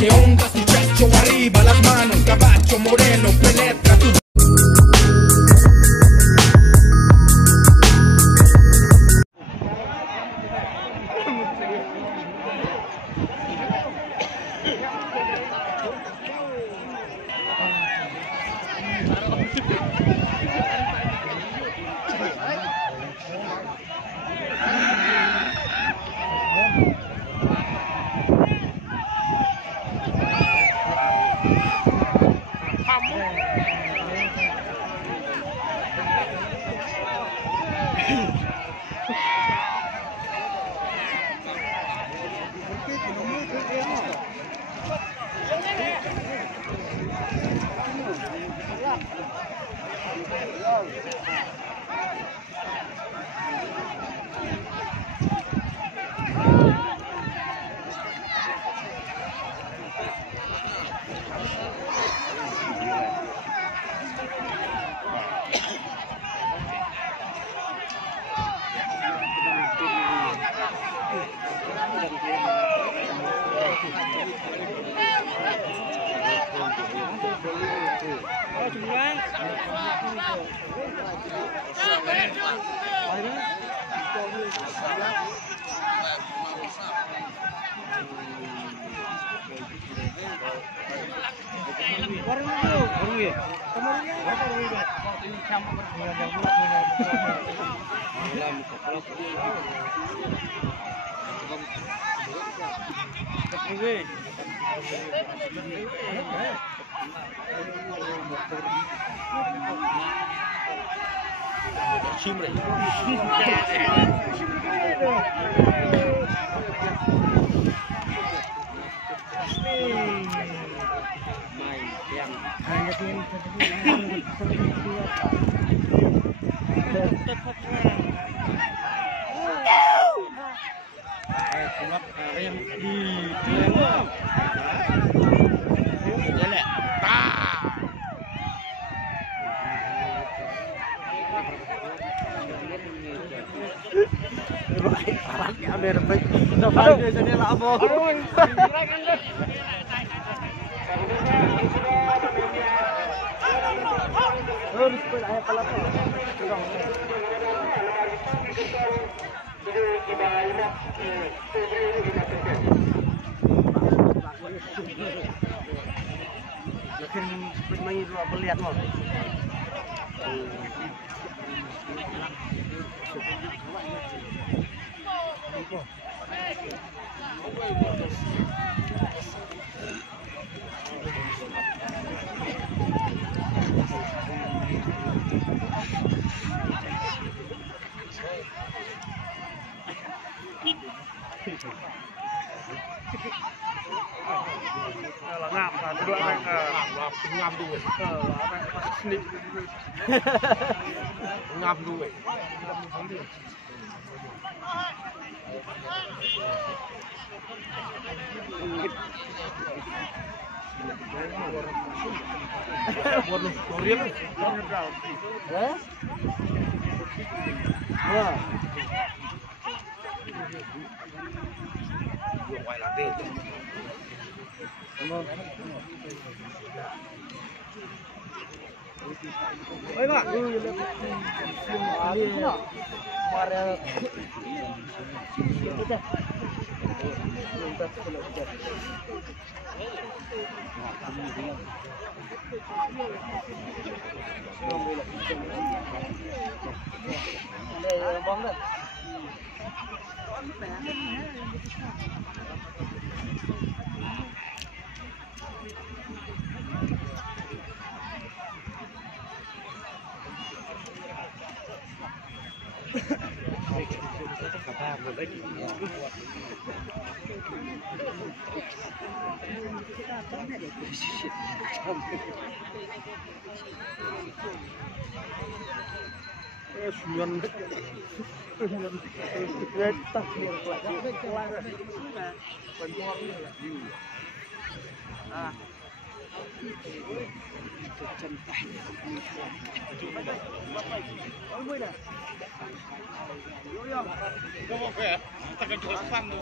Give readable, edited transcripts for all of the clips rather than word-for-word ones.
¿Qué onda, muchacho? Arriba las manos, caballo moreno, penetra tu... ¿Cómo que? Hasta que yo estando,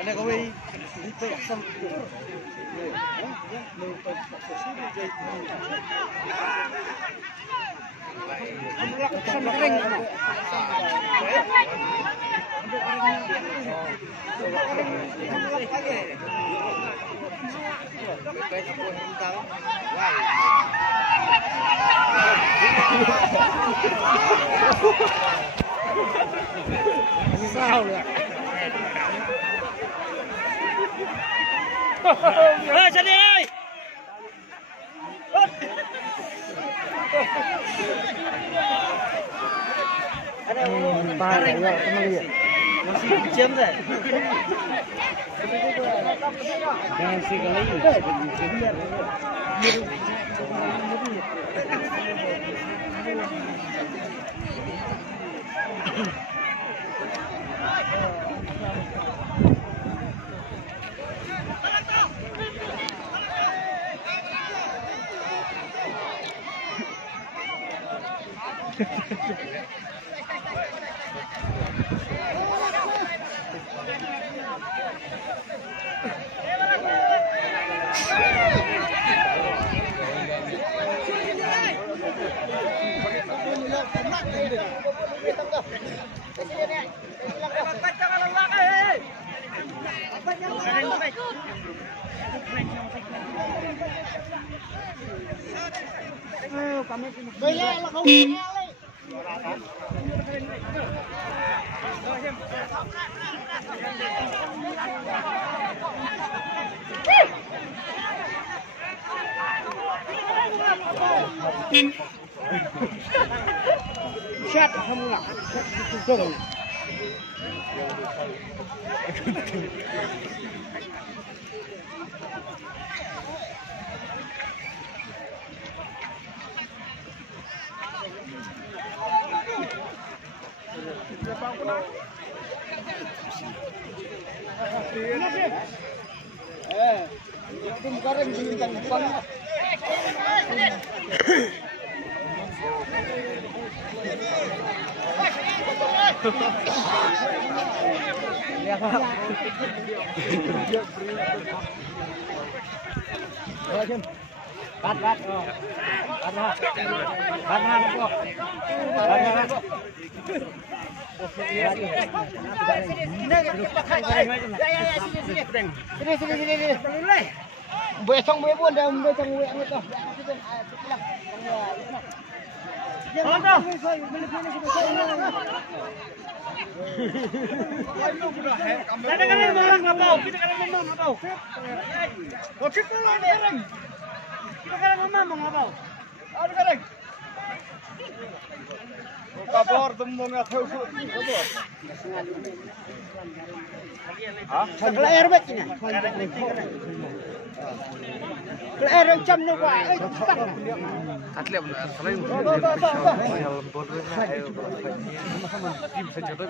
Ada kowe itu sam. Sao được? Ơi, Trần Đi ơi! Masih jam deh. Masih kali. Shut không ngọc rừng. Bắt Boleh song boleh pun dah boleh song boleh ni tu. Kita kan orang ngapau, kita kan memang ngapau. Oh, kita kan memang ngapau. Ada kan? Kabar temunya tahu kabar. Kalau air bet ni. Kalau air jam ni buat. Atlet selain tim saja tu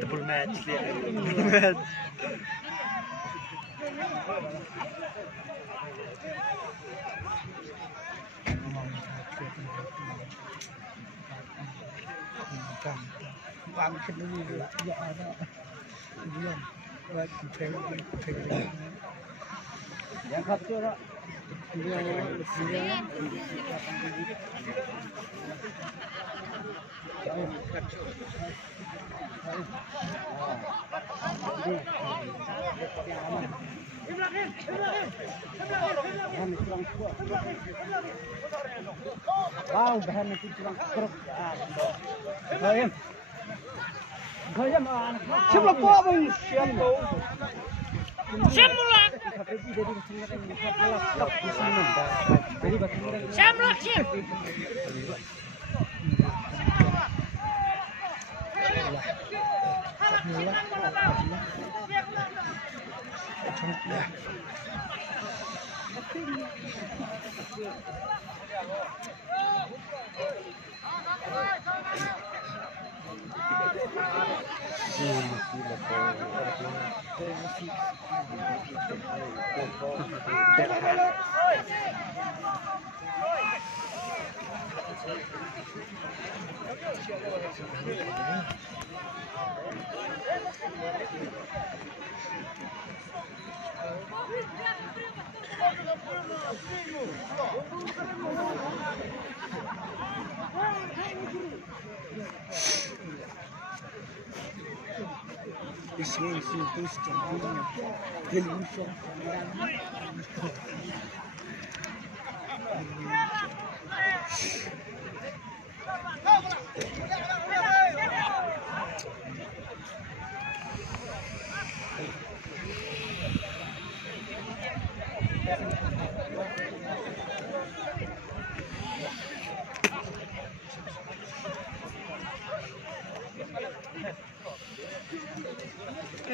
double match Bang kedua dia ya ada. Dia buat training. Yang satu lah. Dia wow, bahan itu kurang kerap. Bayam. Bayam an. Siapa buat bang? Siapa? Semulak. Semulak sih.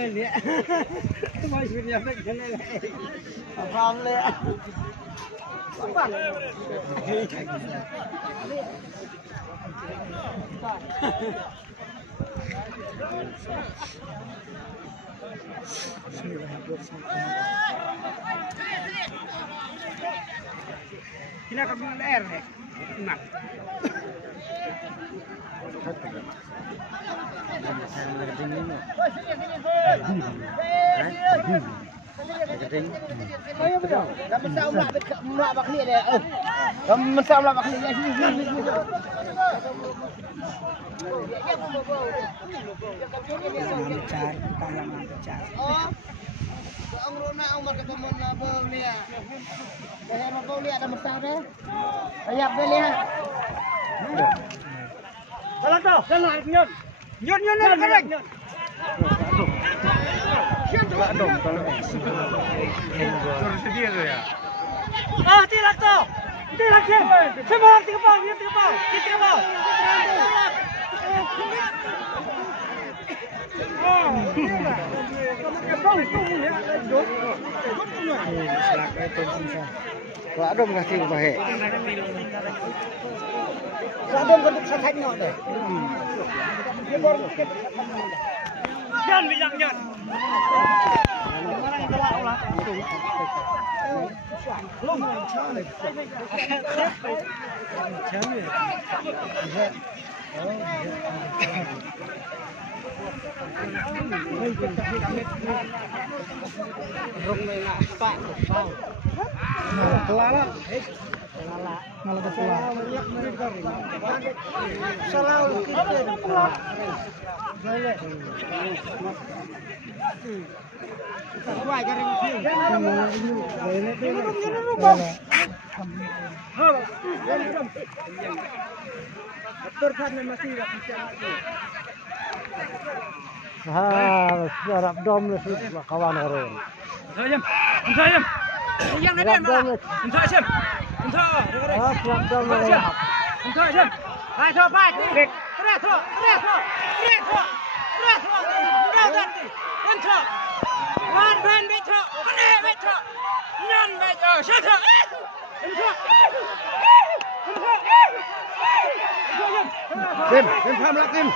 Ni. Mai sebenarnya nak kena. Faham le. Apa? Kita akan minum air ni. Nak. Ayo betul. Dah besar ulah bakli dia. Besar ulah bakli dia sini. Mencari, tayang mencari. Oh. Ông Rona ông mà cái món là bơ nè. Đây mà bơ nè đã besar dah. Ayap dia lihat. Jalan tu, jalan nyun. Nyun kering. coba dong kalau terus dia tu ya. Ah, tilak tu. Tilak Kim. Semua tiga bal, dia tiga bal. Tiga bal. Kalau ada mengasih baik. Kalau ada untuk sakitnya deh. Dia baru Jangan bilang jangan. Mana kita ulah. Belum. Harap dom le kawan orang. Sayem. Yang ada mana? Entah Syam. Entah. Harap dom le. Entah Syam. Hai thọ pai. Thọ. Entah. Wan ban bet thọ. Kene bet thọ. Nyan bet sát thọ. Entah. Kim tham lại Kim.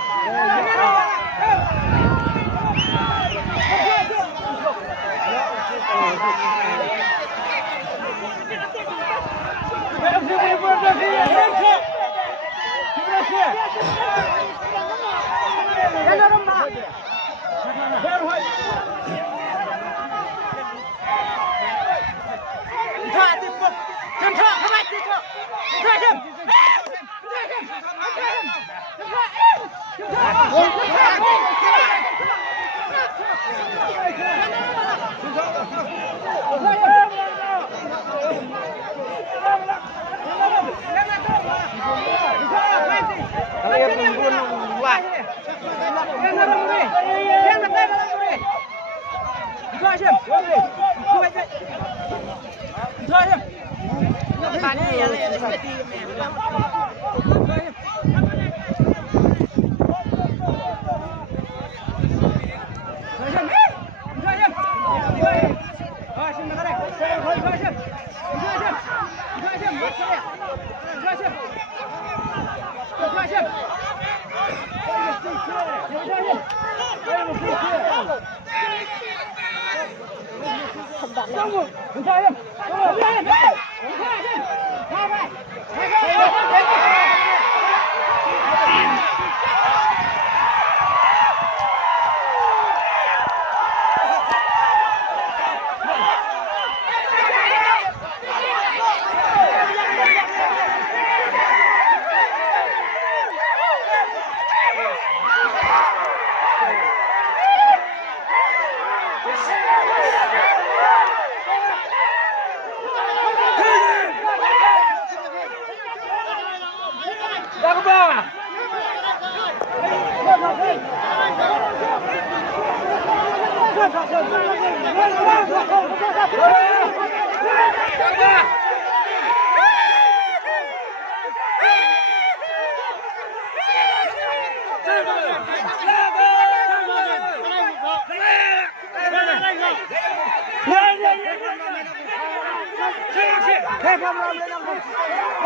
Hãy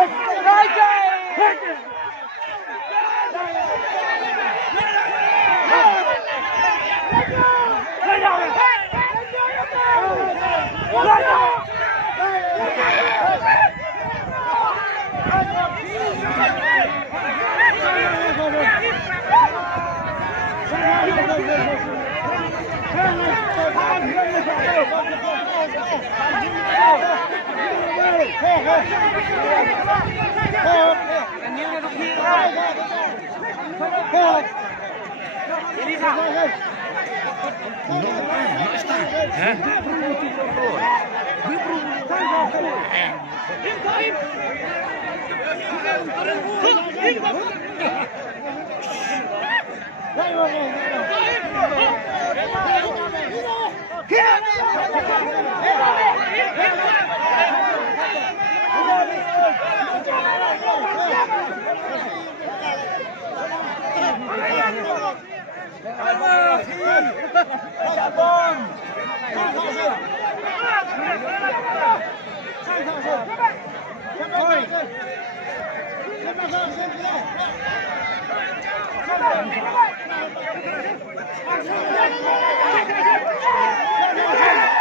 subscribe cho kênh Ghiền Mì Gõ để không bỏ lỡ